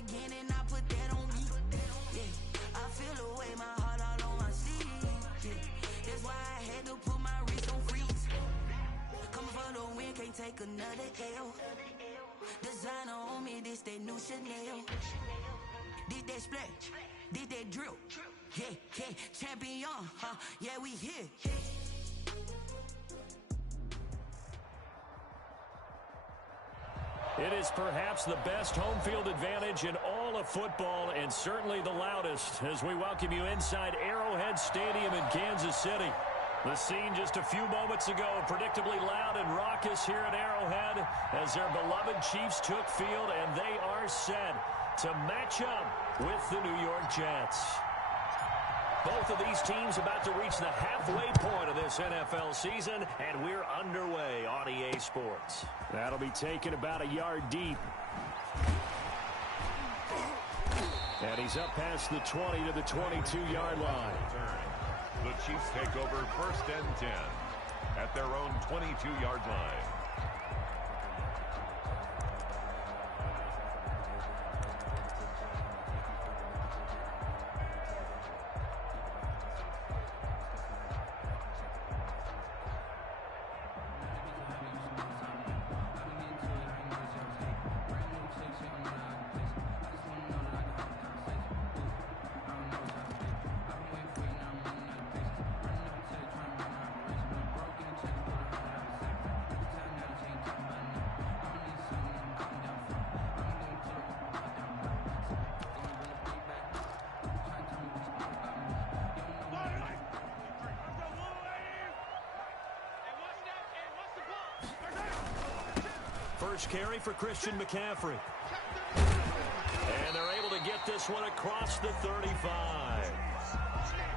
again and I put that on me. Yeah, I feel the way, my heart all on my sleeve. Yeah, that's why I had to put my wrist on freeze. Coming for the win, can't take another L. Designer on me, this that new Chanel. This that splash, this that drill. Yeah, yeah, champion, yeah, we here. It is perhaps the best home field advantage in all of football, and certainly the loudest, as we welcome you inside Arrowhead Stadium in Kansas City. The scene just a few moments ago, predictably loud and raucous here at Arrowhead as their beloved Chiefs took field, and they are set to match up with the New York Jets. Both of these teams about to reach the halfway point of this NFL season, and we're underway on EA Sports. That'll be taken about a yard deep. And he's up past the 20 to the 22-yard line. The Chiefs take over 1st and 10 at their own 22-yard line. First carry for Christian McCaffrey. And they're able to get this one across the 35.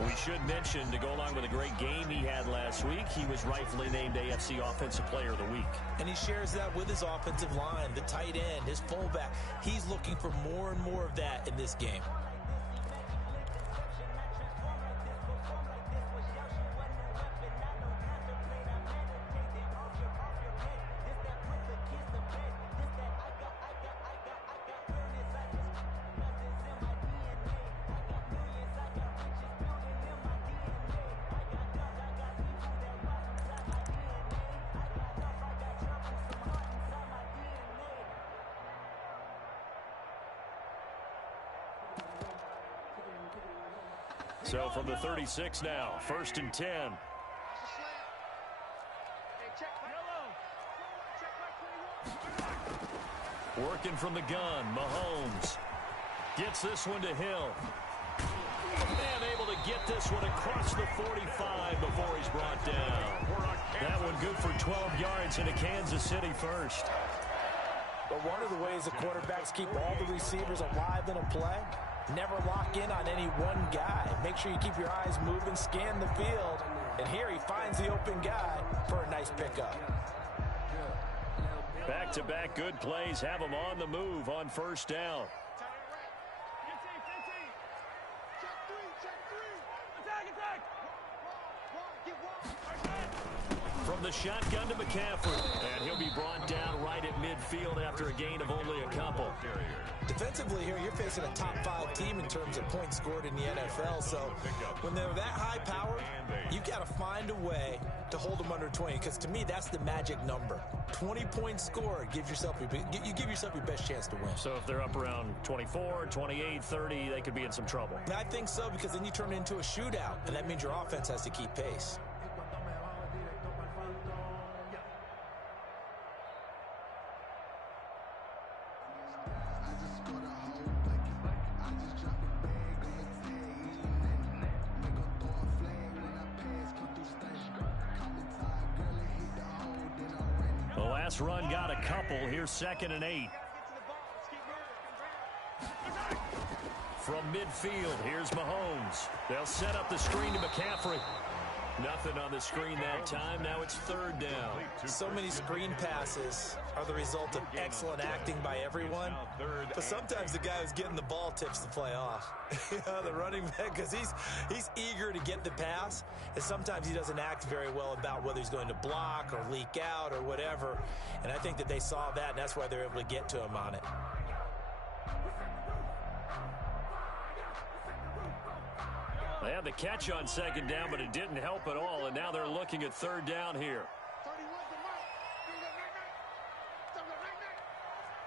We should mention, to go along with a great game he had last week, he was rightfully named AFC Offensive Player of the Week. And he shares that with his offensive line, the tight end, his fullback. He's looking for more and more of that in this game. So from the 36 now, 1st and 10. Working from the gun, Mahomes gets this one to Hill. And able to get this one across the 45 before he's brought down. That one good for 12 yards into Kansas City first. But one of the ways the quarterbacks keep all the receivers alive in a play, never lock in on any one guy. Make sure you keep your eyes moving, scan the field. And here he finds the open guy for a nice pickup. Back-to-back good plays have him on the move on 1st down. From the shotgun to McCaffrey, and he'll be brought down right at midfield after a gain of only a couple. Defensively here, you're facing a top 5 team in terms of points scored in the NFL, so when they're that high power, you've got to find a way to hold them under 20, because to me, that's the magic number. 20 points scored, you give yourself your best chance to win. So if they're up around 24, 28, 30, they could be in some trouble. I think so, because then you turn it into a shootout, and that means your offense has to keep pace. Run got a couple. Here's 2nd and 8. From midfield, here's Mahomes. They'll set up the screen to McCaffrey. Nothing on the screen that time. Now it's 3rd down. So many screen passes are the result of excellent acting by everyone. But sometimes the guy who's getting the ball tips the play off. The running back, because he's eager to get the pass. And sometimes he doesn't act very well about whether he's going to block or leak out or whatever. And I think that they saw that, and that's why they're able to get to him on it. They had the catch on second down, but it didn't help at all, and now they're looking at third down here. 30 was the mic.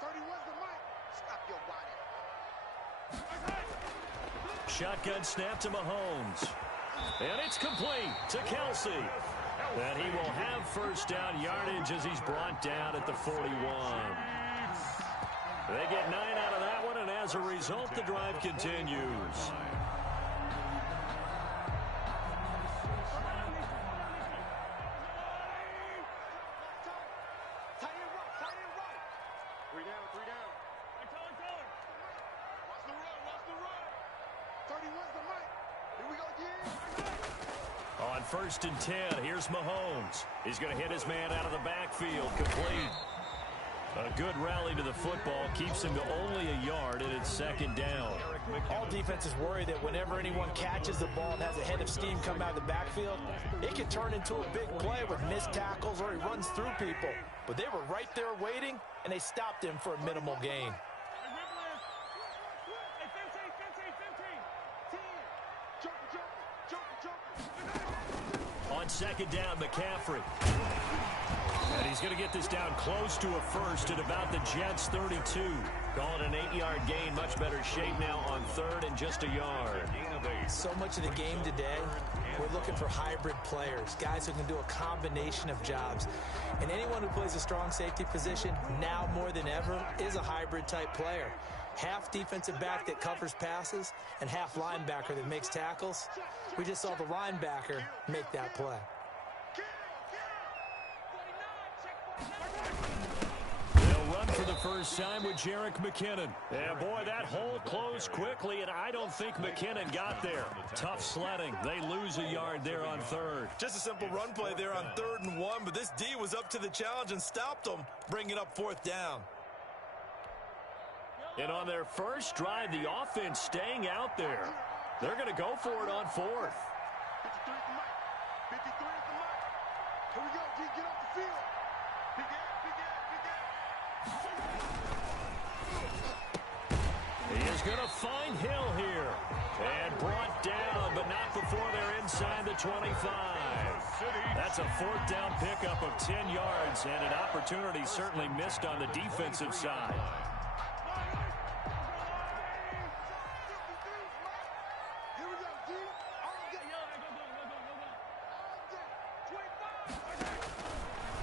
30 was the mic. Stop your body. Shotgun snap to Mahomes. And it's complete to Kelsey. And he will have first down yardage as he's brought down at the 41. They get 9 out of that one, and as a result, the drive continues. On 1st and 10, here's Mahomes. He's going to hit his man out of the backfield, complete. A good rally to the football keeps him to only a yard, and it's second down. All defenses worry that whenever anyone catches the ball and has a head of steam come out of the backfield, it can turn into a big play with missed tackles or he runs through people. But they were right there waiting, and they stopped him for a minimal gain. On second down, McCaffrey. And he's going to get this down close to a first at about the Jets' 32. Calling an 8-yard gain, much better shape now on third and just a yard. So much of the game today, we're looking for hybrid players, guys who can do a combination of jobs. And anyone who plays a strong safety position, now more than ever, is a hybrid type player. Half defensive back that covers passes and half linebacker that makes tackles. We just saw the linebacker make that play. They'll run for the first time with Jerick McKinnon. Yeah, boy, that hole closed quickly, and I don't think McKinnon got there. Tough sledding. They lose a yard there on third. Just a simple run play there on 3rd and 1, but this D was up to the challenge and stopped them, bringing up 4th down. And on their first drive, the offense staying out there. They're going to go for it on 4th. 53 at the mic. 53 at the mic. Here we go, G. Get off the field. Big He is going to find Hill here. And brought down, but not before they're inside the 25. That's a 4th down pickup of 10 yards, and an opportunity certainly missed on the defensive side.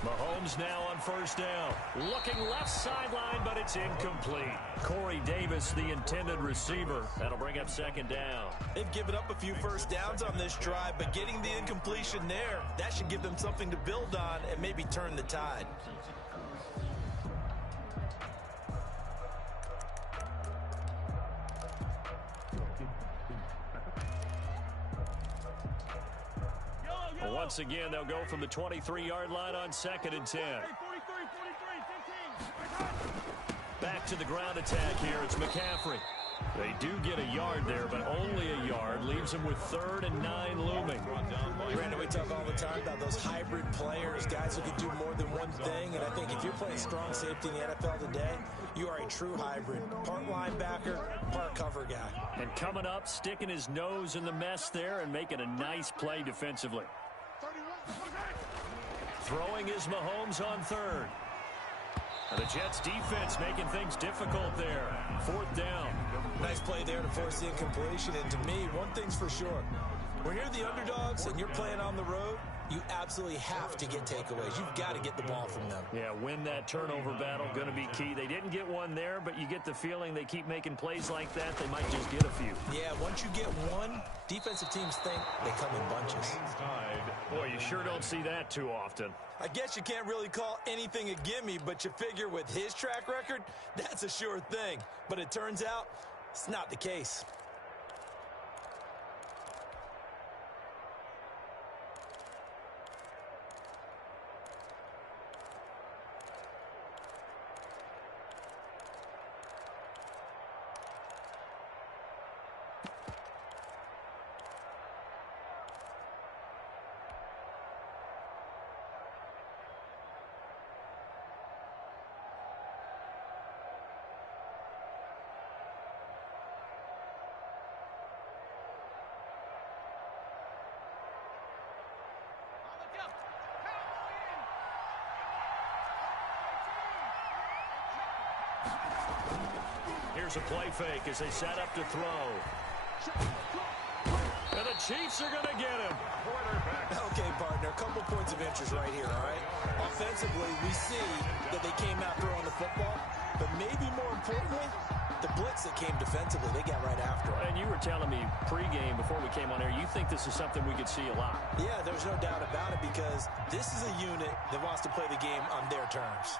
Mahomes now on first down. Looking left sideline, but it's incomplete. Corey Davis, the intended receiver. That'll bring up second down. They've given up a few first downs on this drive, but getting the incompletion there, that should give them something to build on and maybe turn the tide. Once again, they'll go from the 23-yard line on 2nd and 10. Back to the ground attack here. It's McCaffrey. They do get a yard there, but only a yard. Leaves them with 3rd and 9 looming. Brandon, we talk all the time about those hybrid players, guys who can do more than one thing. And I think if you're playing strong safety in the NFL today, you are a true hybrid. Part linebacker, part cover guy. And coming up, sticking his nose in the mess there and making a nice play defensively. Throwing is Mahomes on 3rd. And the Jets defense making things difficult there. 4th down. Nice play there to force the incompletion. And to me, one thing's for sure. When you're the underdogs and you're playing on the road, you absolutely have to get takeaways. You've got to get the ball from them. Yeah, win that turnover battle, going to be key. They didn't get one there, but you get the feeling they keep making plays like that, they might just get a few. Yeah, once you get one, defensive teams think they come in bunches. Boy, you sure don't see that too often. I guess you can't really call anything a gimme, but you figure with his track record, that's a sure thing. But it turns out, it's not the case. Here's a play fake as they set up to throw. And the Chiefs are going to get him. Okay, partner, a couple points of interest right here, all right? Offensively, we see that they came out throwing the football, but maybe more importantly, the blitz that came defensively, they got right after it. And you were telling me pregame before we came on air, you think this is something we could see a lot. Yeah, there's no doubt about it because this is a unit that wants to play the game on their terms.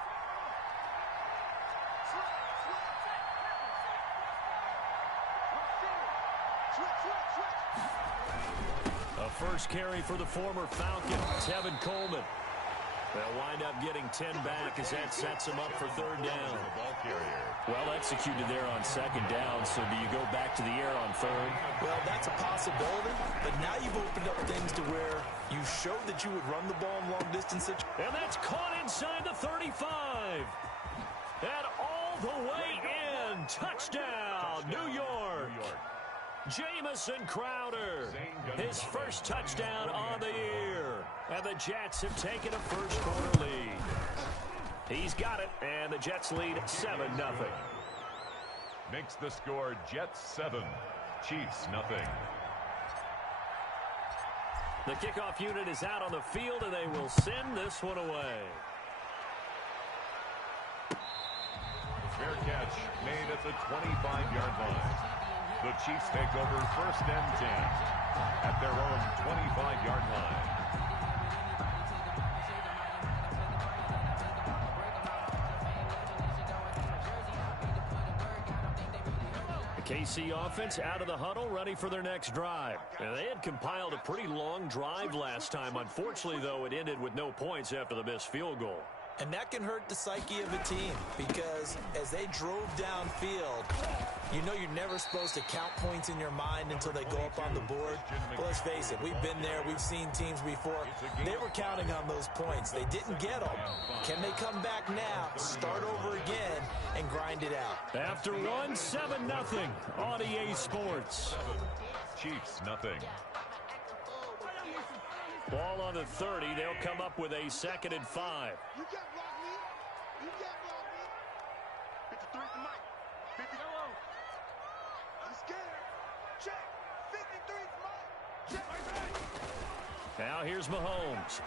A first carry for the former Falcon, Tevin Coleman. They'll wind up getting 10 back as that sets them up for third down. Well executed there on second down, so do you go back to the air on third? Well, that's a possibility, but now you've opened up things to where you showed that you would run the ball in long distance. And that's caught inside the 35. And all the way in. Touchdown, New York. Jamison Crowder, his first touchdown on the year. And the Jets have taken a first-quarter lead. He's got it, and the Jets lead 7-0. Makes the score Jets 7, Chiefs 0. The kickoff unit is out on the field, and they will send this one away. Fair catch made at the 25-yard line. The Chiefs take over first and 10 at their own 25-yard line. The KC offense out of the huddle, ready for their next drive. And they had compiled a pretty long drive last time. Unfortunately, though, it ended with no points after the missed field goal. And that can hurt the psyche of a team because as they drove downfield, you know you're never supposed to count points in your mind until they go up on the board. But let's face it, we've been there. We've seen teams before. They were counting on those points. They didn't get them. Can they come back now, start over again, and grind it out? After one, 7-0 on EA Sports. Chiefs 0. Ball on the 30. They'll come up with a 2nd and 5. You can't block me. You can't block me. 53 to Mike. 50. I'm scared. Check. 53 to Mike. Check. Now here's Mahomes.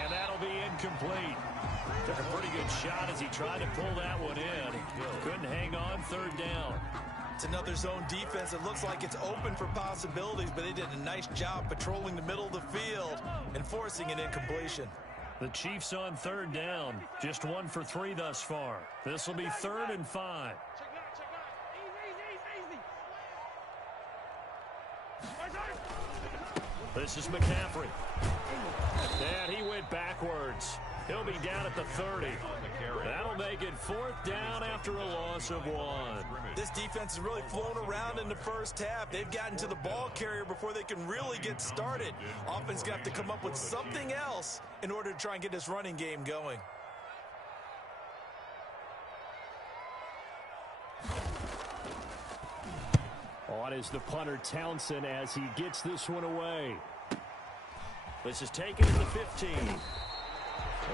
And that'll be incomplete. Took a pretty good shot as he tried to pull that one in. Couldn't hang on, third down. It's another zone defense. It looks like it's open for possibilities, but they did a nice job patrolling the middle of the field and forcing an incompletion. The Chiefs on third down. Just 1 for 3 thus far. This will be 3rd and 5. This is McCaffrey. And he went backwards. He'll be down at the 30. That'll make it 4th down after a loss of 1. This defense has really flown around in the first half. They've gotten to the ball carrier before they can really get started. Offense got to come up with something else in order to try and get this running game going. On is the punter Townsend as he gets this one away. This is taken at the 15.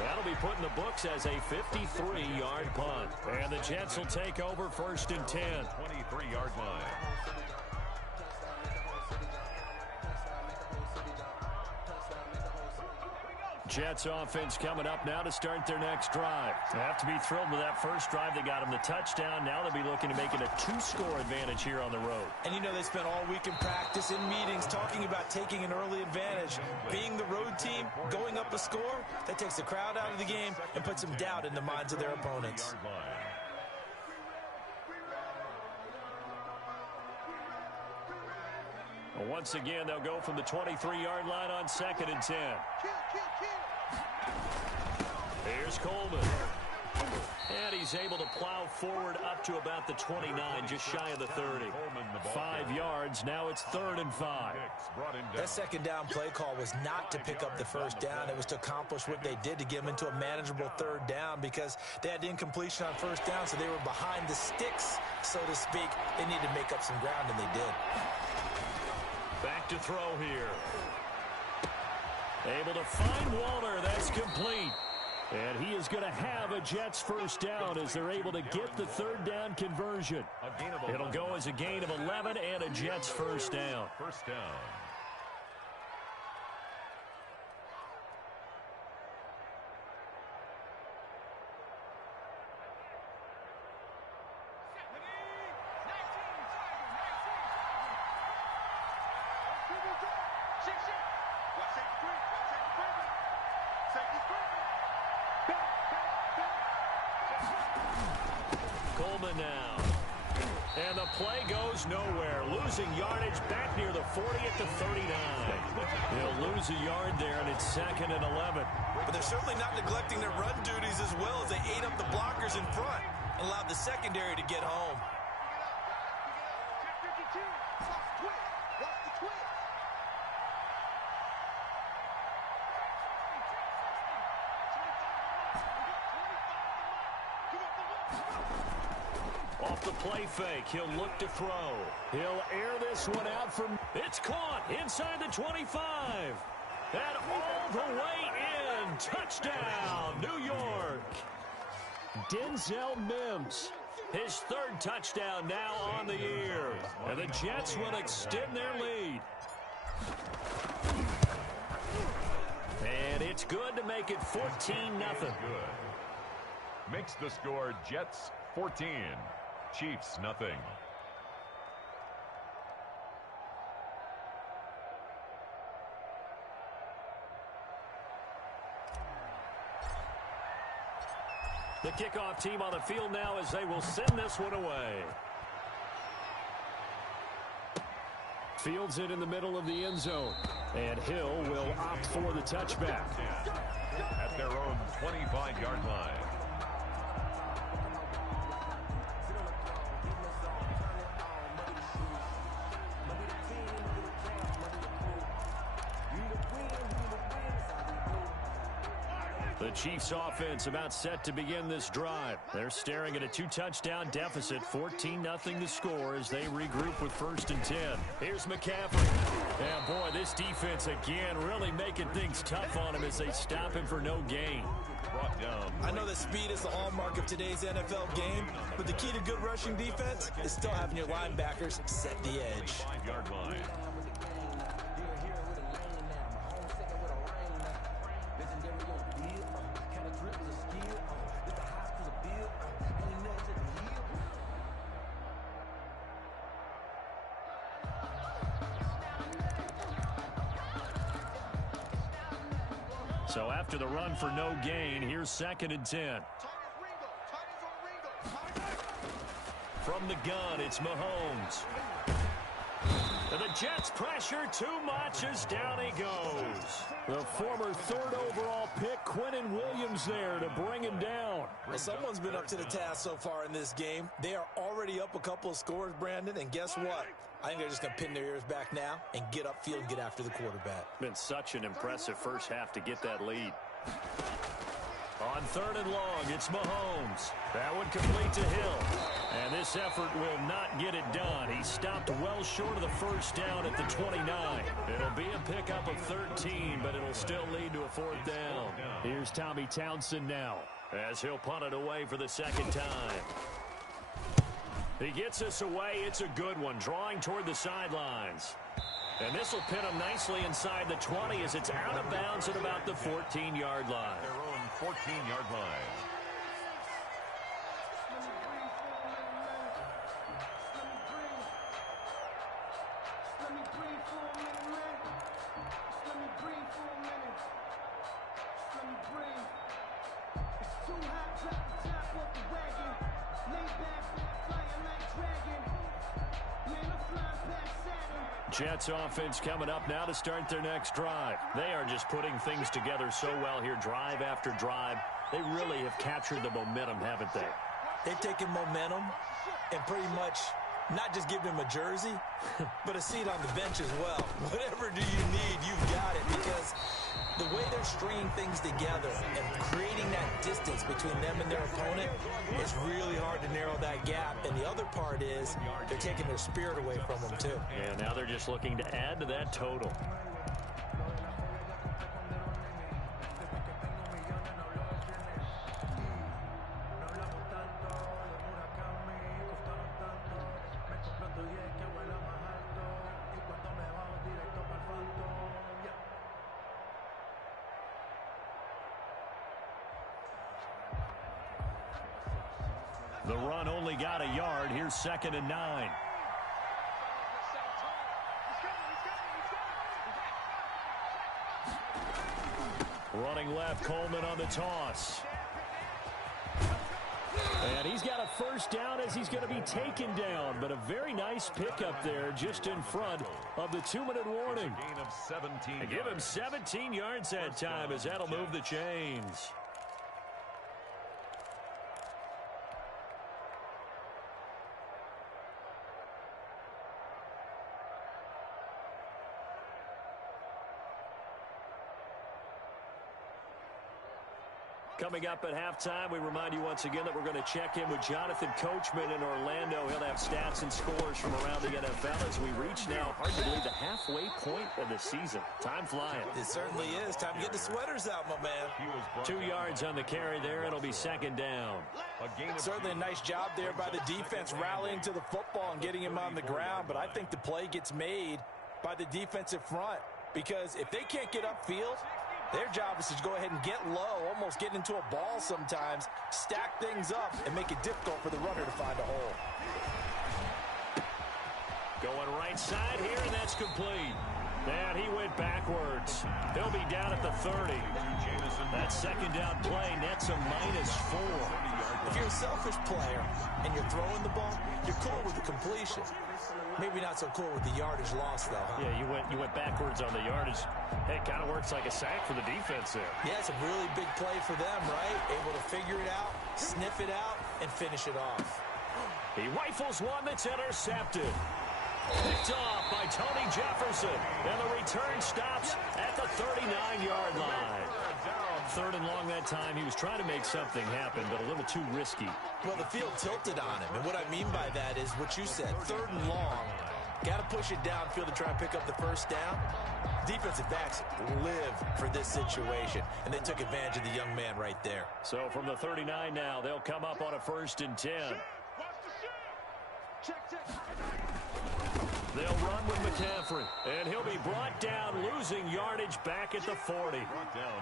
That'll be put in the books as a 53-yard punt. And the Jets will take over 1st and 10. 23-yard line. Jets offense coming up now to start their next drive. They have to be thrilled with that first drive. They got them the touchdown. Now they'll be looking to make it a 2-score advantage here on the road. And you know they spent all week in practice, in meetings, talking about taking an early advantage. Being the road team, going up a score, that takes the crowd out of the game and puts some doubt in the minds of their opponents. Once again, they'll go from the 23-yard line on 2nd and 10. Here's Coleman. And he's able to plow forward up to about the 29, just shy of the 30. 5 yards. Now it's 3rd and 5. That second down play call was not to pick up the first down. It was to accomplish what they did to get them into a manageable 3rd down because they had incompletion on 1st down, so they were behind the sticks, so to speak. They needed to make up some ground, and they did. Back to throw here. Able to find Walter. That's complete. And he is going to have a Jets first down as they're able to get the third down conversion. It'll go as a gain of 11 and a Jets first down. First down. Coleman now. And the play goes nowhere. Losing yardage back near the 40 at the 39. They'll lose a yard there, and it's 2nd and 11. But they're certainly not neglecting their run duties as well as they ate up the blockers in front and allowed the secondary to get home. Off the play fake, he'll look to throw. He'll air this one out from... It's caught inside the 25. And all the way in. Touchdown, New York. Denzel Mims. His third touchdown now on the year. And the Jets will extend their lead. And it's good to make it 14-0. Good. Makes the score Jets 14. Chiefs nothing. The kickoff team on the field now as they will send this one away. Fields it in the middle of the end zone. And Hill will opt for the touchback. At their own 25-yard line. The Chiefs offense about set to begin this drive. They're staring at a 2-touchdown deficit, 14-0 to score as they regroup with 1st and 10. Here's McCaffrey. Yeah, boy, this defense again really making things tough on him as they stop him for no gain. Brought down. I know that speed is the hallmark of today's NFL game, but the key to good rushing defense is still having your linebackers set the edge. 5-yard line. So after the run for no gain, here's 2nd and 10. From the gun, it's Mahomes. And the Jets pressure too much as down he goes. The former 3rd overall pick, Quinnen Williams, there to bring him down. Well, someone's been up to the task so far in this game. They are already up a couple of scores, Brandon, and guess what? I think they're just going to pin their ears back now and get upfield and get after the quarterback. Been such an impressive first half to get that lead. On 3rd and long, it's Mahomes. That one complete to Hill. And this effort will not get it done. He stopped well short of the first down at the 29. It'll be a pickup of 13, but it'll still lead to a 4th down. Here's Tommy Townsend now as he'll punt it away for the 2nd time. He gets us away. It's a good one, drawing toward the sidelines. And this will pin him nicely inside the 20 as it's out of bounds at about the 14-yard line. Their own 14-yard line. Jets offense coming up now to start their next drive. They are just putting things together so well here, drive after drive. They really have captured the momentum, haven't they? They've taken momentum and pretty much not just given him a jersey, but a seat on the bench as well. Whatever do you need, you've got it, because the way they're stringing things together and creating that distance between them and their opponent is really hard to narrow that gap. And the other part is they're taking their spirit away from them, too. Yeah, now they're just looking to add to that total. The run only got a yard. Here's 2nd and 9. Running left, Coleman on the toss. And he's got a first down as he's going to be taken down. But a very nice pickup there just in front of the 2-minute warning. Gain of 17 Give him 17 yards that time as that'll move the chains. Coming up at halftime, we remind you once again that we're going to check in with Jonathan Coachman in Orlando. He'll have stats and scores from around the NFL as we reach now, hard to believe, the halfway point of the season. Time flying. It certainly is. Time to get the sweaters out, my man. 2 yards on the carry there. It'll be 2nd down. Certainly a nice job there by the defense rallying to the football and getting him on the ground. But I think the play gets made by the defensive front because if they can't get upfield, their job is to go ahead and get low, almost get into a ball sometimes, stack things up, and make it difficult for the runner to find a hole. Going right side here, and that's complete. And he went backwards. He'll be down at the 30. That 2nd down play nets a -4. If you're a selfish player and you're throwing the ball, you're cool with the completion. Maybe not so cool with the yardage loss, though, huh? Yeah, you went backwards on the yardage. Hey, it kind of works like a sack for the defense there. Yeah, it's a really big play for them, right? Able to figure it out, sniff it out, and finish it off. He rifles one that's intercepted. Picked off by Tony Jefferson. And the return stops at the 39-yard line. 3rd and long that time. He was trying to make something happen, but a little too risky. Well, the field tilted on him. And what I mean by that is what you said. 3rd and long. Got to push it downfield to try and pick up the first down. Defensive backs live for this situation. And they took advantage of the young man right there. So from the 39 now, they'll come up on a 1st and 10. They'll run with McCaffrey, and he'll be brought down, losing yardage back at the 40.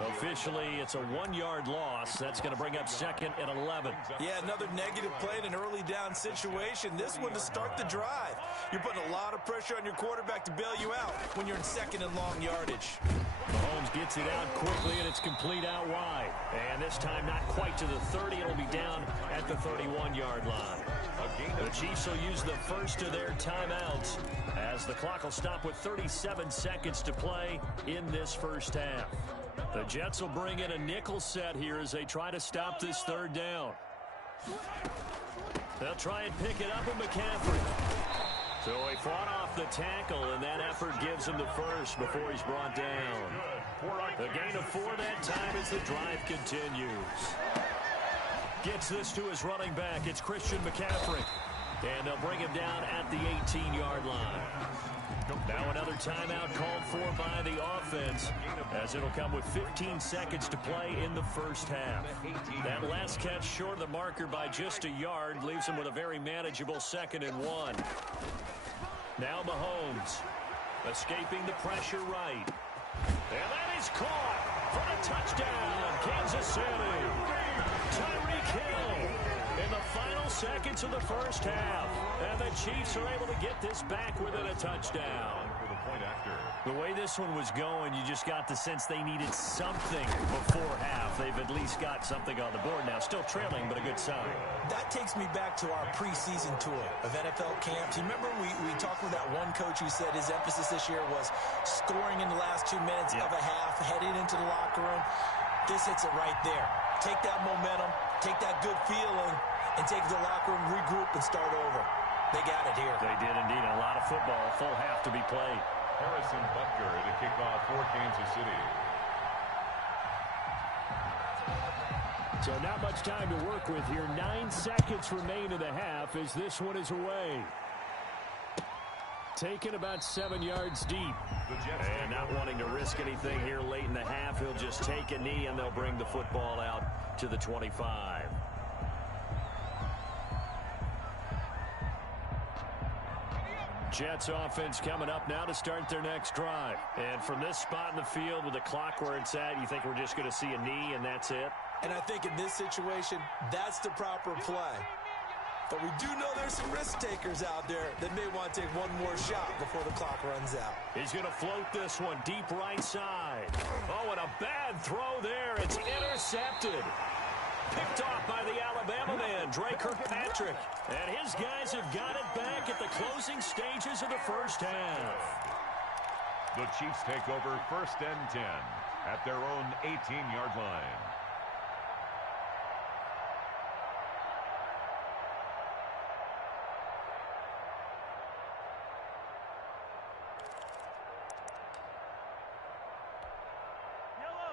Officially, it's a 1-yard loss. That's going to bring up 2nd and 11. Yeah, another negative play in an early down situation. This one to start the drive. You're putting a lot of pressure on your quarterback to bail you out when you're in 2nd and long yardage. Mahomes gets it out quickly, and it's complete out wide. And this time, not quite to the 30. It'll be down at the 31-yard line. The Chiefs will use the first of their timeouts as the clock will stop with 37 seconds to play in this first half. The Jets will bring in a nickel set here as they try to stop this 3rd down. They'll try and pick it up with McCaffrey. So he fought off the tackle, and that effort gives him the first before he's brought down. The gain of 4 that time as the drive continues. Gets this to his running back. It's Christian McCaffrey. And they'll bring him down at the 18-yard line. Now another timeout called for by the offense as it'll come with 15 seconds to play in the first half. That last catch short of the marker by just a yard leaves him with a very manageable 2nd and 1. Now Mahomes escaping the pressure right. And that is caught for the touchdown, Kansas City. Tyreek Hill in the final seconds of the first half. And the Chiefs are able to get this back within a touchdown. The way this one was going, you just got the sense they needed something before half. They've at least got something on the board now. Still trailing, but a good sign. That takes me back to our preseason tour of NFL camps. You remember we talked with that one coach who said his emphasis this year was scoring in the last 2 minutes of a half, heading into the locker room. This hits it right there. Take that momentum, take that good feeling, and take it to the locker room, regroup, and start over. They got it here. They did indeed. A lot of football, a full half to be played. Harrison Butker to kick off for Kansas City. So not much time to work with here. 9 seconds remain in the half as this one is away. Taken about 7 yards deep. And not wanting to risk anything here late in the half, he'll just take a knee and they'll bring the football out to the 25. Jets offense coming up now to start their next drive. And from this spot in the field with the clock where it's at, you think we're just going to see a knee and that's it? And I think in this situation, that's the proper play. But we do know there's some risk takers out there that may want to take one more shot before the clock runs out. He's going to float this one deep right side. Oh, and a bad throw there. It's intercepted. Picked off by the Alabama man, Dre Kirkpatrick. And his guys have got it back at the closing stages of the first half. The Chiefs take over 1st and 10 at their own 18-yard line.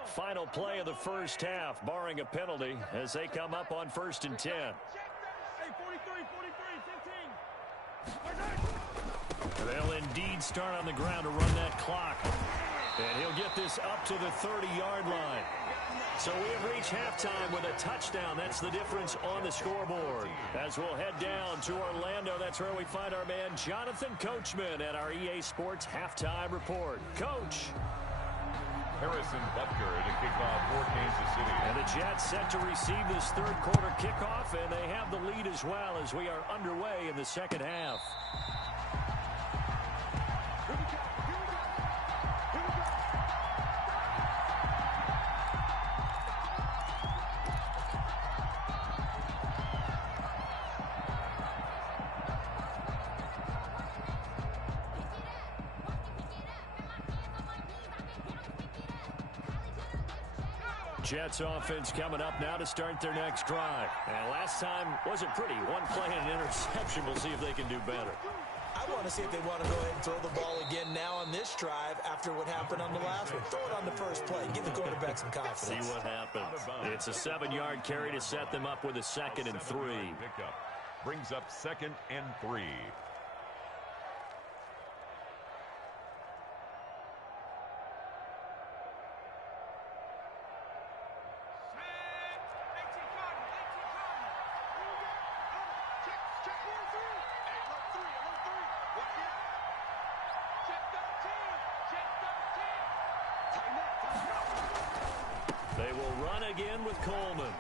Final play of the first half, barring a penalty, as they come up on 1st and 10. Hey, 43, They'll indeed start on the ground to run that clock. And he'll get this up to the 30-yard line. So we have reached halftime with a touchdown. That's the difference on the scoreboard. As we'll head down to Orlando, that's where we find our man Jonathan Coachman at our EA Sports Halftime Report. Coach. Harrison Butker to kick off for Kansas City. And the Jets set to receive this third quarter kickoff, and they have the lead as well as we are underway in the second half. Jets offense coming up now to start their next drive. And last time wasn't pretty. One play and an interception. We'll see if they can do better. I want to see if they want to go ahead and throw the ball again now on this drive after what happened on the last one. Throw it on the first play. Give the quarterback some confidence. See what happens. It's a 7-yard carry to set them up with a 2nd and 3. Pickup brings up 2nd and 3. They will run again with Coleman.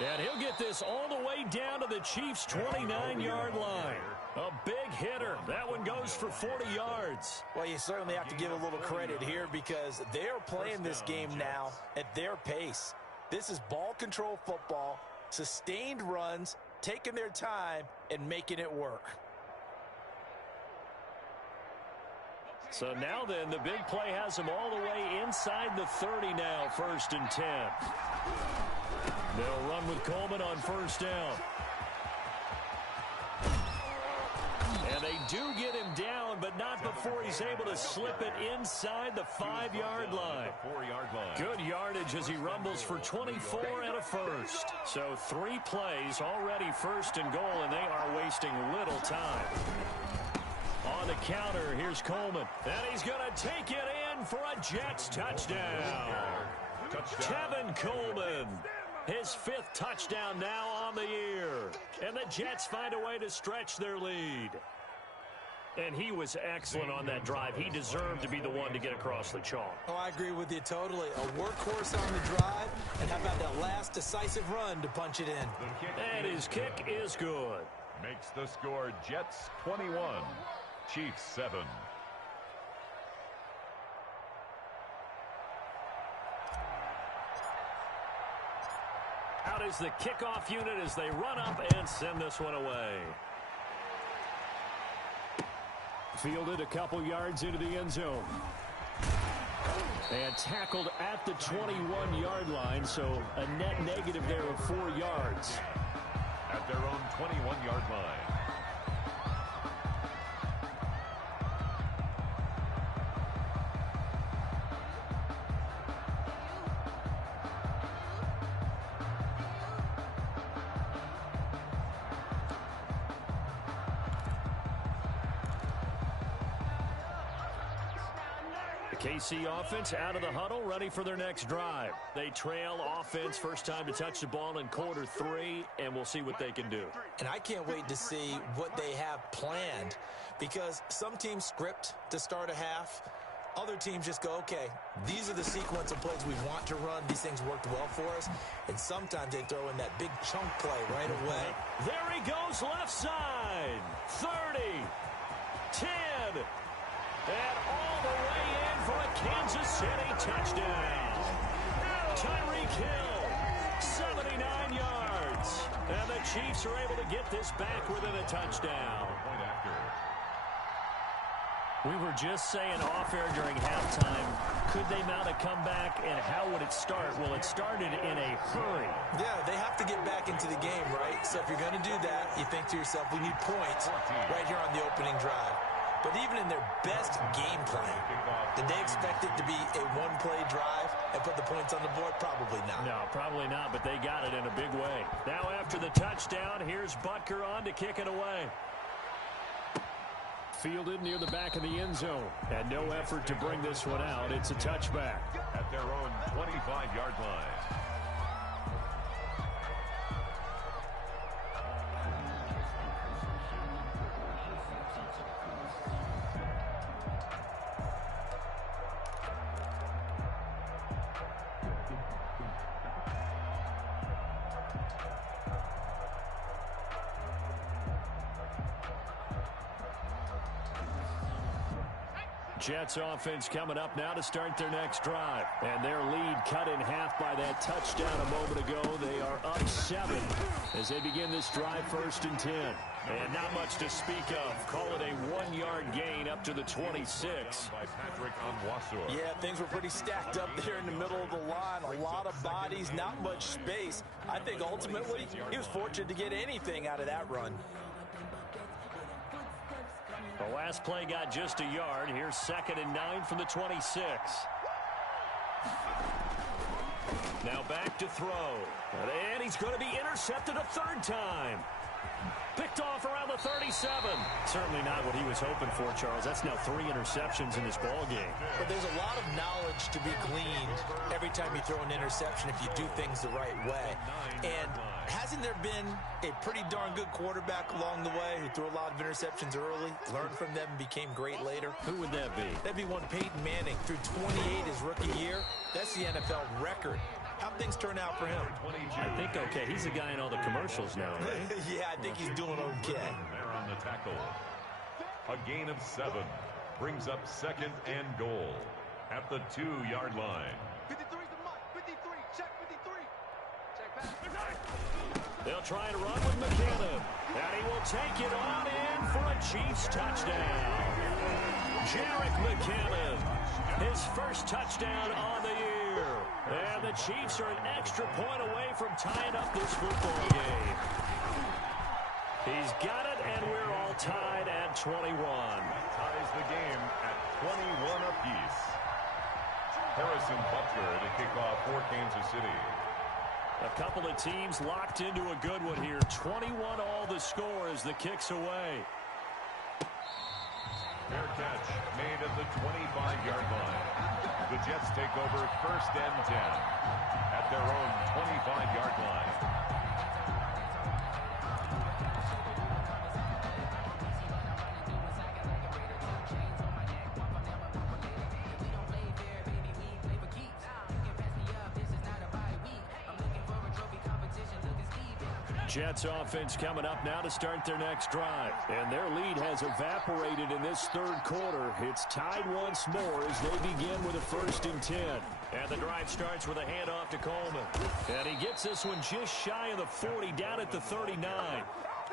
And he'll get this all the way down to the Chiefs' 29-yard line. A big hitter. That one goes for 40 yards. Well, you certainly have to give a little credit here because they're playing this game now at their pace. This is ball control football, sustained runs, taking their time, and making it work. So now then, the big play has them all the way inside the 30 now, 1st and 10. They'll run with Coleman on 1st down. And they do get him down, but not before he's able to slip it inside the 5-yard line. Good yardage as he rumbles for 24 and a first. So 3 plays already 1st and goal, and they are wasting little time. On the counter, here's Coleman. And he's going to take it in for a Jets touchdown. Tevin Coleman, his 5th touchdown now on the year. And the Jets find a way to stretch their lead. And he was excellent on that drive. He deserved to be the one to get across the chalk. Oh, I agree with you totally. A workhorse on the drive, and how about that last decisive run to punch it in? And his kick is good. Makes the score Jets 21, Chiefs 7. Out is the kickoff unit as they run up and send this one away. Fielded a couple yards into the end zone. And tackled at the 21-yard line, so a net negative there of 4 yards. At their own 21-yard line. KC offense out of the huddle, ready for their next drive. They trail offense, first time to touch the ball in quarter 3, and we'll see what they can do. And I can't wait to see what they have planned, because some teams script to start a half. Other teams just go, okay, these are the sequence of plays we want to run. These things worked well for us. And sometimes they throw in that big chunk play right away. There he goes left side. 30, 10, and all the way in for a Kansas City touchdown. Tyreek Hill, 79 yards. And the Chiefs are able to get this back within a touchdown. We were just saying off air during halftime, could they mount a comeback and how would it start? Well, it started in a hurry. Yeah, they have to get back into the game, right? So if you're going to do that, you think to yourself, we need points right here on the opening drive. But even in their best game plan, did they expect it to be a one-play drive and put the points on the board? Probably not. No, probably not, but they got it in a big way. Now after the touchdown, here's Butker on to kick it away. Fielded near the back of the end zone. And no effort to bring this one out. It's a touchback. At their own 25-yard line. Jets offense coming up now to start their next drive. And their lead cut in half by that touchdown a moment ago. They are up 7 as they begin this drive 1st and 10. And not much to speak of. Call it a 1-yard gain up to the 26. By Patrick Onwuasor. Yeah, things were pretty stacked up there in the middle of the line. A lot of bodies, not much space. I think ultimately he was fortunate to get anything out of that run. The last play got just a yard. Here's 2nd and 9 from the 26. Now back to throw. And he's going to be intercepted a 3rd time. Picked off around the 37. Certainly not what he was hoping for, Charles. That's now 3 interceptions in this ball game. But there's a lot of knowledge to be gleaned every time you throw an interception if you do things the right way. And hasn't there been a pretty darn good quarterback along the way who threw a lot of interceptions early, learned from them, and became great later? Who would that be? That'd be one Peyton Manning. Threw 28 his rookie year. That's the NFL record. How'd things turn out for him? I think okay. He's the guy in all the commercials now, right? Yeah, I think he's doing okay. There on the tackle. A gain of 7 brings up 2nd and goal at the 2-yard line. 53 to Mike. 53. Check 53. Check pass. They'll try and run with McKinnon. And he will take it on in for a Chiefs touchdown. Jerick McKinnon, his first touchdown on the year. And the Chiefs are an extra point away from tying up this football game. He's got it, and we're all tied at 21. That ties the game at 21 apiece. Harrison Butker to kick off for Kansas City. A couple of teams locked into a good one here. 21 all the score as the kick's away. Fair catch made at the 25-yard line. The Jets take over 1st and 10 at their own 25-yard line. Jets offense coming up now to start their next drive. And their lead has evaporated in this 3rd quarter. It's tied once more as they begin with a 1st and 10. And the drive starts with a handoff to Coleman. And he gets this one just shy of the 40, down at the 39.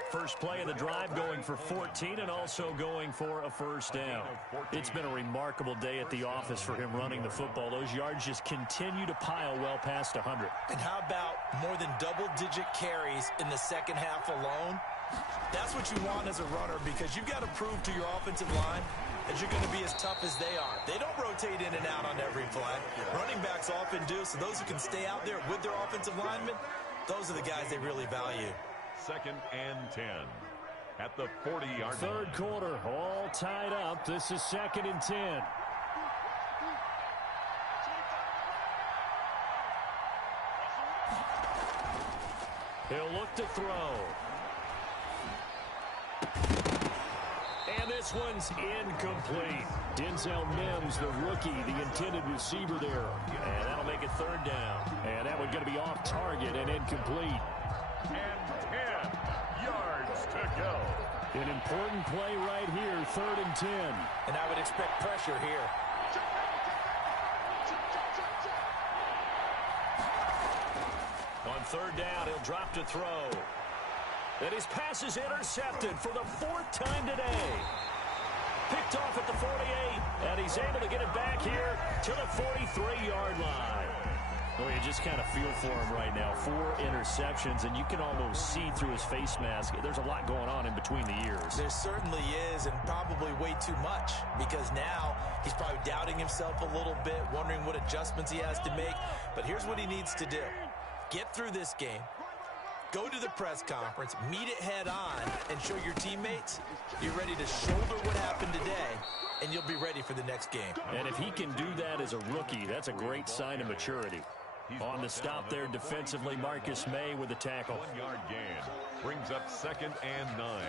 First play of the drive going for 14 and also going for a 1st down. It's been a remarkable day at the office for him running the football. Those yards just continue to pile well past 100. And how about more than double-digit carries in the 2nd half alone? That's what you want as a runner because you've got to prove to your offensive line that you're going to be as tough as they are. They don't rotate in and out on every play. Running backs often do, so those who can stay out there with their offensive linemen, those are the guys they really value. 2nd and 10 at the 40-yard line. 3rd quarter, all tied up. This is 2nd and 10. He'll look to throw. And this one's incomplete. Denzel Mims, the rookie, the intended receiver there. And that'll make it third down. And that one's going to be off target and incomplete. And 10 yards to go. An important play right here, 3rd and 10. And I would expect pressure here. On 3rd down, he'll drop to throw. And his pass is intercepted for the 4th time today. Picked off at the 48, and he's able to get it back here to the 43-yard line. Well, you just kind of feel for him right now. 4 interceptions, and you can almost see through his face mask. There's a lot going on in between the ears. There certainly is, and probably way too much, because now he's probably doubting himself a little bit, wondering what adjustments he has to make. But here's what he needs to do. Get through this game. Go to the press conference, meet it head on, and show your teammates you're ready to shoulder what happened today, and you'll be ready for the next game. And if he can do that as a rookie, that's a great sign of maturity. On the stop there defensively, Marcus May with the tackle. 1-yard gain brings up 2nd and 9.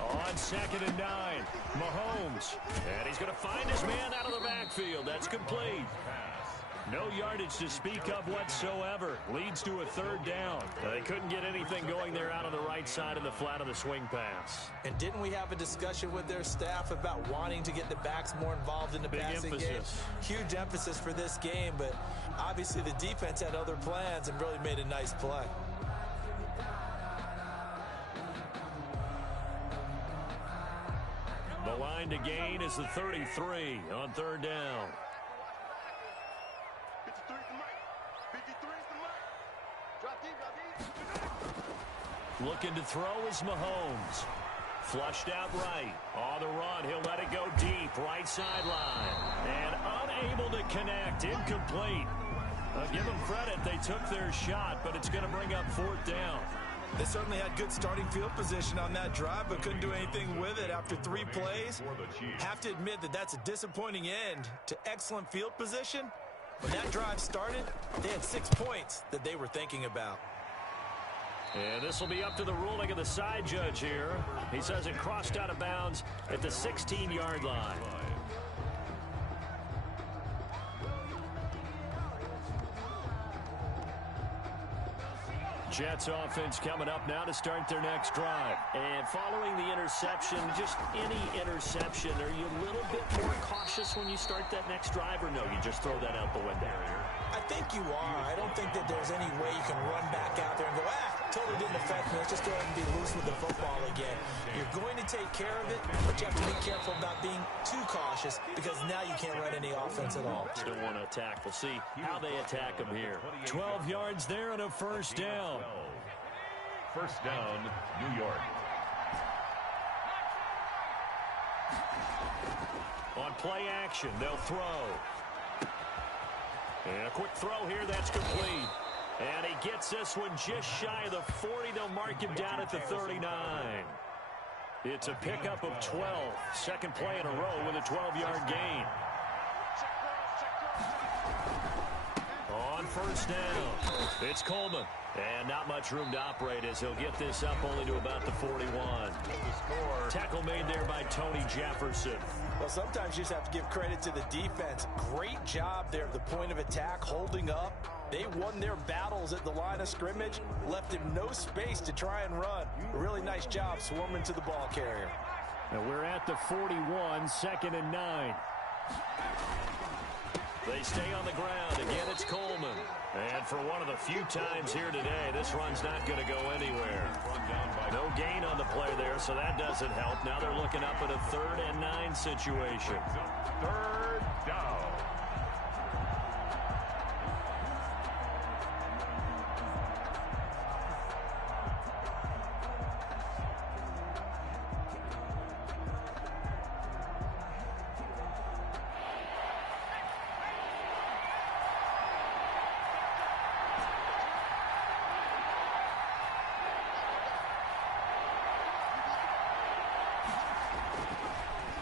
On 2nd and 9, Mahomes. And he's going to find his man out of the backfield. That's complete. No yardage to speak of whatsoever. Leads to a 3rd down. They couldn't get anything going there out on the right side of the flat of the swing pass. And didn't we have a discussion with their staff about wanting to get the backs more involved in the passing game? Huge emphasis for this game, but obviously the defense had other plans and really made a nice play. The line to gain is the 33 on 3rd down. 53 is the mic. 53 is the mic. Drop deep. Looking to throw is Mahomes. Flushed out right. On the run, he'll let it go deep. Right sideline. And unable to connect. Incomplete. Give them credit. They took their shot, but it's going to bring up 4th down. They certainly had good starting field position on that drive, but couldn't do anything with it after 3 plays. Have to admit that that's a disappointing end to excellent field position. When that drive started, they had 6 points that they were thinking about. And this will be up to the ruling of the side judge here. He says it crossed out of bounds at the 16-yard line. Jets offense coming up now to start their next drive. And following the interception, just any interception, are you a little bit more cautious when you start that next drive, or no, you just throw that out the window? I think you are. I don't think that there's any way you can run back out there and go, totally didn't affect me. Let's just go ahead and be loose with the football again. You're going to take care of it, but you have to be careful about being too cautious because now you can't run any offense at all. Don't want to attack. We'll see how they attack them here. 12 yards there and a 1st down. 1st down, New York. On play action, they'll throw. And a quick throw here, that's complete. And he gets this one just shy of the 40. They'll mark him down at the 39. It's a pickup of 12. 2nd play in a row with a 12-yard gain. On 1st down, it's Coleman. And not much room to operate as he'll get this up only to about the 41. Tackle made there by Tony Jefferson. Well, sometimes you just have to give credit to the defense. Great job there at the point of attack, holding up. They won their battles at the line of scrimmage, left him no space to try and run. A really nice job swarming to the ball carrier. And we're at the 41, 2nd and 9. They stay on the ground. Again, it's Coleman. And for one of the few times here today, this run's not going to go anywhere. No gain on the play there, so that doesn't help. Now they're looking up at a 3rd and 9 situation. 3rd down.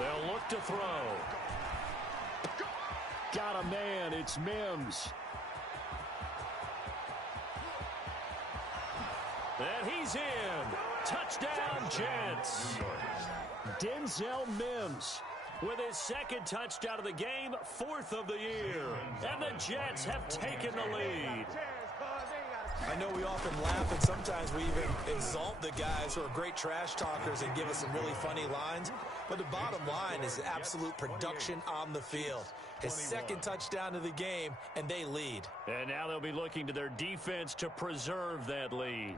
They'll look to throw. Got a man. It's Mims. And he's in. Touchdown, Jets. Denzel Mims with his second touchdown of the game, 4th of the year. And the Jets have taken the lead. I know we often laugh, and sometimes we even exalt the guys who are great trash talkers and give us some really funny lines. But the bottom line is absolute production on the field. His second touchdown of the game, and they lead. And now they'll be looking to their defense to preserve that lead.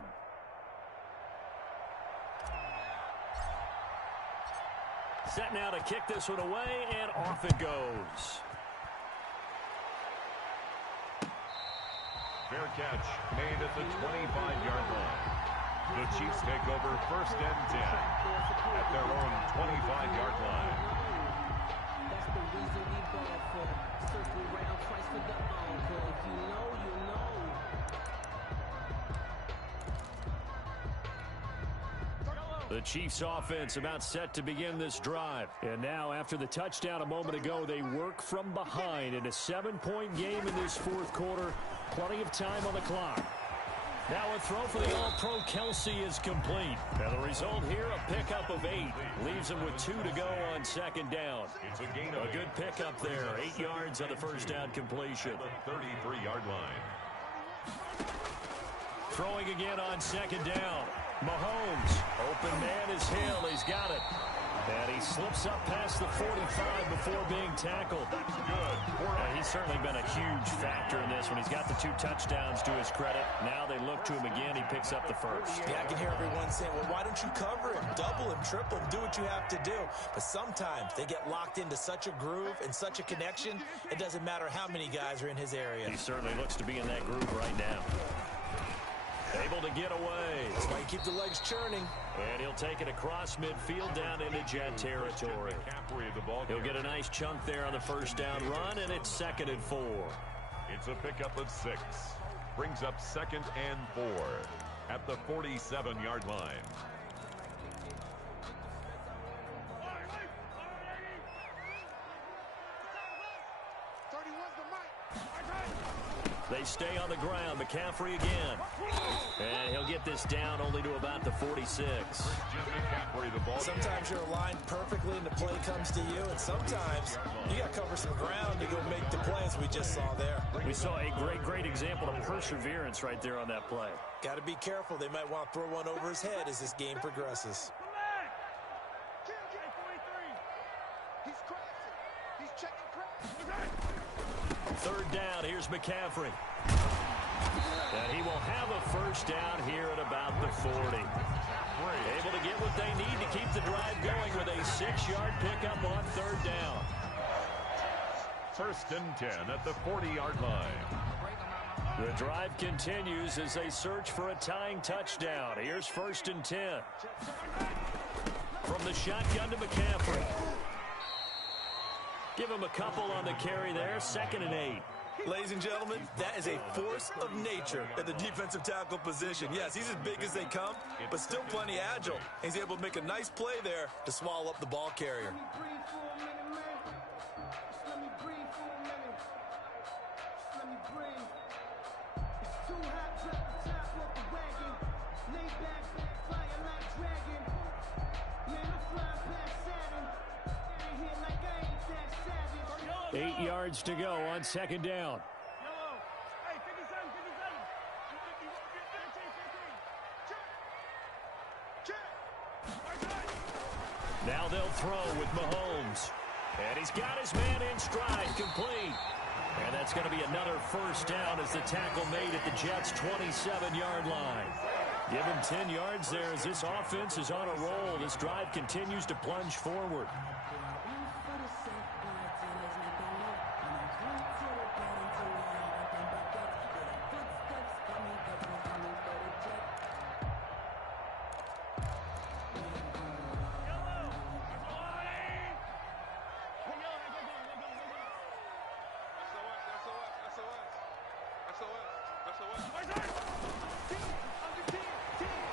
Set now to kick this one away, and off it goes. Fair catch made at the 25-yard line. The Chiefs take over 1st and 10 at their own 25-yard line. That's the reason we ball for. Circle round twice for the encore. If you know, you know. The Chiefs offense about set to begin this drive. And now after the touchdown a moment ago, they work from behind in a 7-point game in this 4th quarter. Plenty of time on the clock. Now a throw for the All-Pro Kelsey is complete. And the result here, a pickup of 8. Leaves him with 2 to go on 2nd down. It's a gain of A good pickup there. 8 yards on the first down completion. the 33-yard line. Throwing again on 2nd down. Mahomes. Open man is Hill. He's got it. And he slips up past the 45 before being tackled. He's certainly been a huge factor in this when he's got the 2 touchdowns to his credit. Now they look to him again. He picks up the first. Yeah, I can hear everyone saying, well, why don't you cover him, double him, triple him, do what you have to do. But sometimes they get locked into such a groove and such a connection, it doesn't matter how many guys are in his area. He certainly looks to be in that groove right now. Able to get away. That's why you keep the legs churning. And he'll take it across midfield down into Jet territory. He'll get a nice chunk there on the first down run, and it's 2nd and 4. It's a pickup of 6. Brings up 2nd and 4 at the 47-yard line. They stay on the ground. McCaffrey again. And he'll get this down only to about the 46. Sometimes you're aligned perfectly and the play comes to you, and sometimes you got to cover some ground to go make the play, as we just saw there. We saw a great example of perseverance right there on that play. Got to be careful. They might want to throw one over his head as this game progresses. Third down, here's McCaffrey. And he will have a first down here at about the 40. Able to get what they need to keep the drive going with a 6-yard pickup on 3rd down. 1st and 10 at the 40-yard line. The drive continues as they search for a tying touchdown. Here's 1st and 10. From the shotgun to McCaffrey. Give him a couple on the carry there. 2nd and 8. Ladies and gentlemen, that is a force of nature at the defensive tackle position. Yes, he's as big as they come, but still plenty agile. He's able to make a nice play there to swallow up the ball carrier. Eight yards to go on 2nd down. Now they'll throw with Mahomes. And he's got his man in stride, complete. And that's going to be another first down as the tackle made at the Jets' 27-yard line. Give him 10 yards there as this offense is on a roll. This drive continues to plunge forward.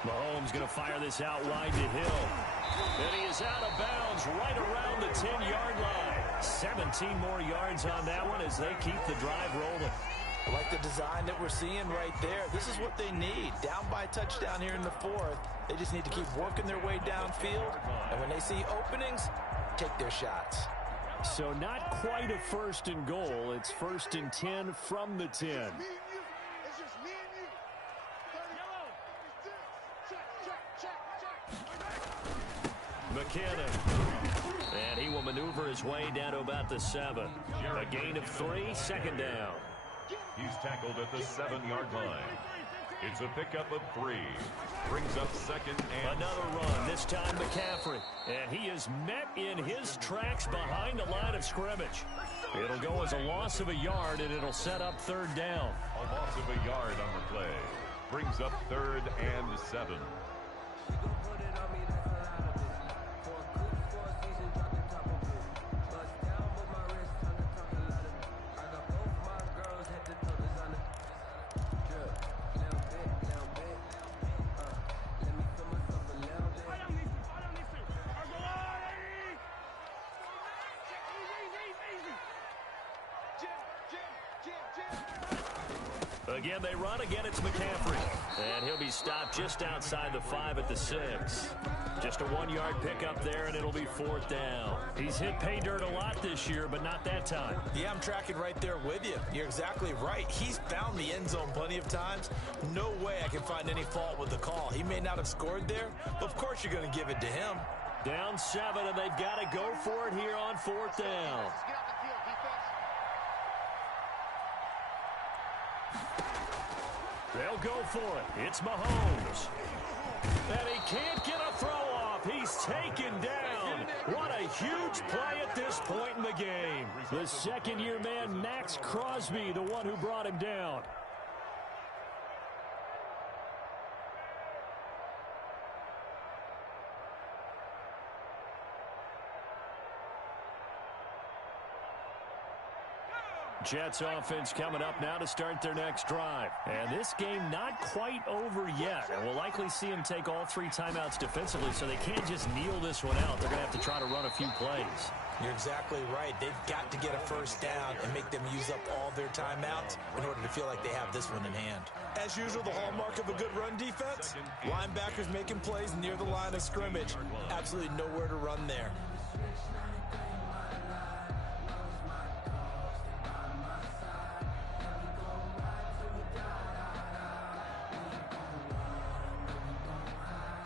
Mahomes going to fire this out wide to Hill. And he is out of bounds right around the 10. 17 more yards on that one as they keep the drive rolling. I like the design that we're seeing right there. This is what they need. Down by a touchdown here in the fourth. They just need to keep working their way downfield. And when they see openings, take their shots. So not quite a first and goal. It's first and 10 from the 10. It's just me and you. 30. McKinnon. And he will maneuver his way down to about the 7. A gain of 3, second down. He's tackled at the 7-yard line. It's a pickup of 3. Brings up second and... Another run, this time McCaffrey. And he is met in his tracks behind the line of scrimmage. It'll go as a loss of a yard, and it'll set up third down. A loss of a yard on the play. Brings up third and 7. Again, they run. Again, it's McCaffrey. And he'll be stopped just outside the 5 at the 6. Just a 1-yard pickup there, and it'll be fourth down. He's hit pay dirt a lot this year, but not that time. Yeah, I'm tracking right there with you. You're exactly right. He's found the end zone plenty of times. No way I can find any fault with the call. He may not have scored there, but of course you're going to give it to him. Down 7, and they've got to go for it here on fourth down. They'll go for it. It's Mahomes. And he can't get a throw off. He's taken down. What a huge play at this point in the game. The second-year man, Max Crosby, the one who brought him down. Jets offense coming up now to start their next drive. And this game not quite over yet. And we'll likely see them take all 3 timeouts defensively, so they can't just kneel this one out. They're going to have to try to run a few plays. You're exactly right. They've got to get a first down and make them use up all their timeouts in order to feel like they have this one in hand. As usual, the hallmark of a good run defense, linebackers making plays near the line of scrimmage. Absolutely nowhere to run there.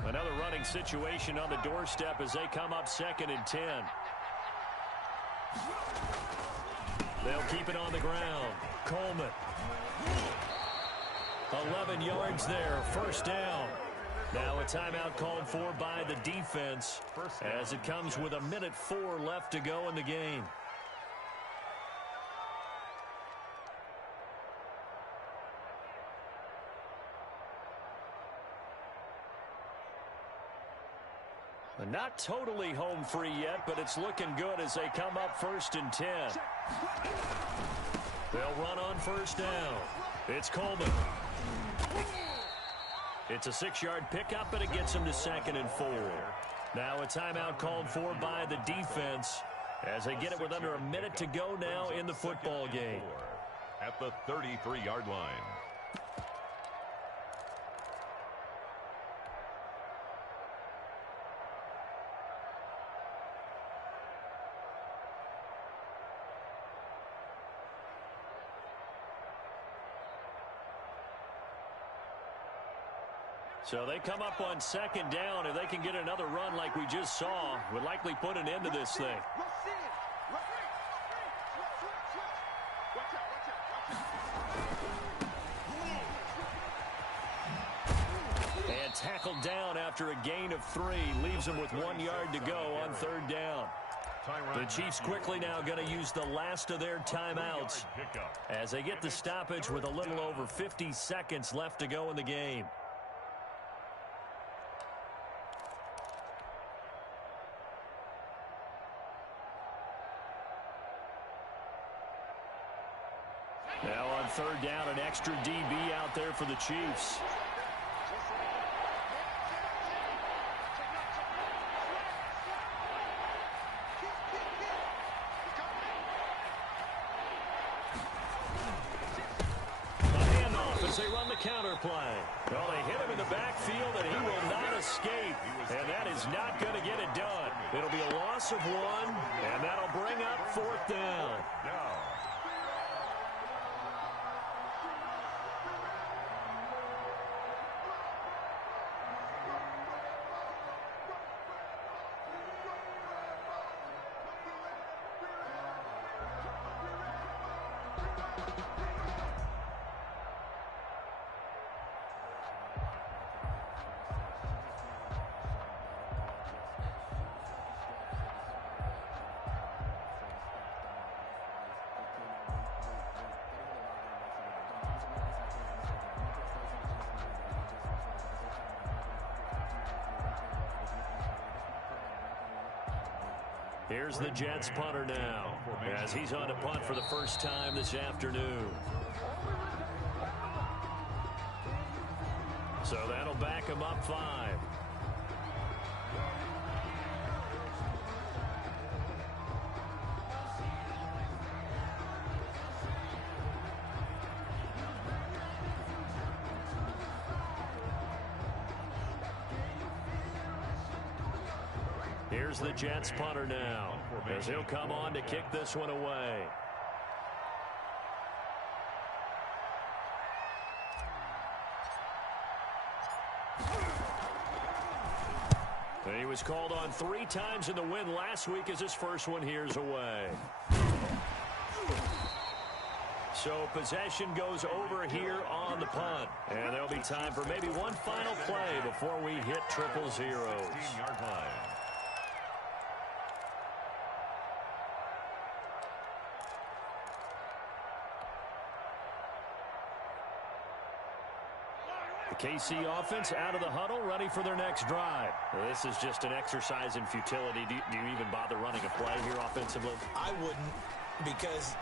Another running situation on the doorstep as they come up second and 10. They'll keep it on the ground. Coleman. 11 yards there, first down. Now a timeout called for by the defense as it comes with 1:04 left to go in the game. Not totally home free yet, but it's looking good as they come up first and 10. They'll run on first down. It's Coleman. It's a 6-yard pickup, and it gets them to second and 4. Now a timeout called for by the defense as they get it with under a minute to go now in the football game. At the 33-yard line. So they come up on second down. If they can get another run like we just saw, would likely put an end to this thing. And tackled down after a gain of 3. Leaves them with 1 yard to go on third down. The Chiefs quickly now going to use the last of their timeouts as they get the stoppage with a little over 50 seconds left to go in the game. Now on third down, an extra DB out there for the Chiefs. is not going to get it done. It'll be a loss of 1, and that'll bring up 4th down. Here's the Jets punter now, as he's on to punt for the first time this afternoon. So that'll back him up 5. Here's the Jets punter now, as he'll come on to kick this one away. And he was called on 3 times in the win last week, as his first one here's away. So possession goes over here on the punt. And there'll be time for maybe one final play before we hit triple zeros. 15-yard line. The KC offense out of the huddle, ready for their next drive. This is just an exercise in futility. Do you even bother running a play here offensively? I wouldn't, because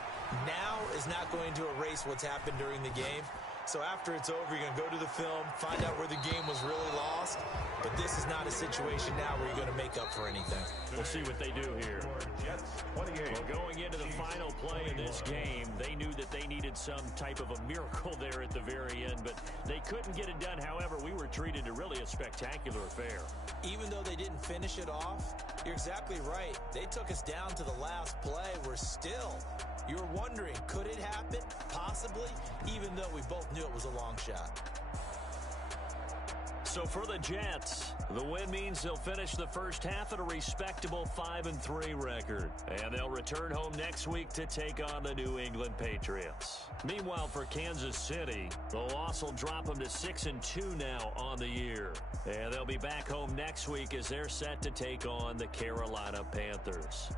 now is not going to erase what's happened during the game. So after it's over, you're going to go to the film, find out where the game was really lost. But this is not a situation now where you're going to make up for anything. We'll see what they do here. Jets 28. Well, going into the final play in this game, they knew that they needed some type of a miracle there at the very end, but they couldn't get it done. However, we were treated to really a spectacular affair. Even though they didn't finish it off, you're exactly right. They took us down to the last play. We're still... You were wondering, could it happen? Possibly, even though we both knew it was a long shot. So for the Jets, the win means they'll finish the first half at a respectable 5-3 record. And they'll return home next week to take on the New England Patriots. Meanwhile, for Kansas City, the loss will drop them to 6-2 now on the year. And they'll be back home next week as they're set to take on the Carolina Panthers.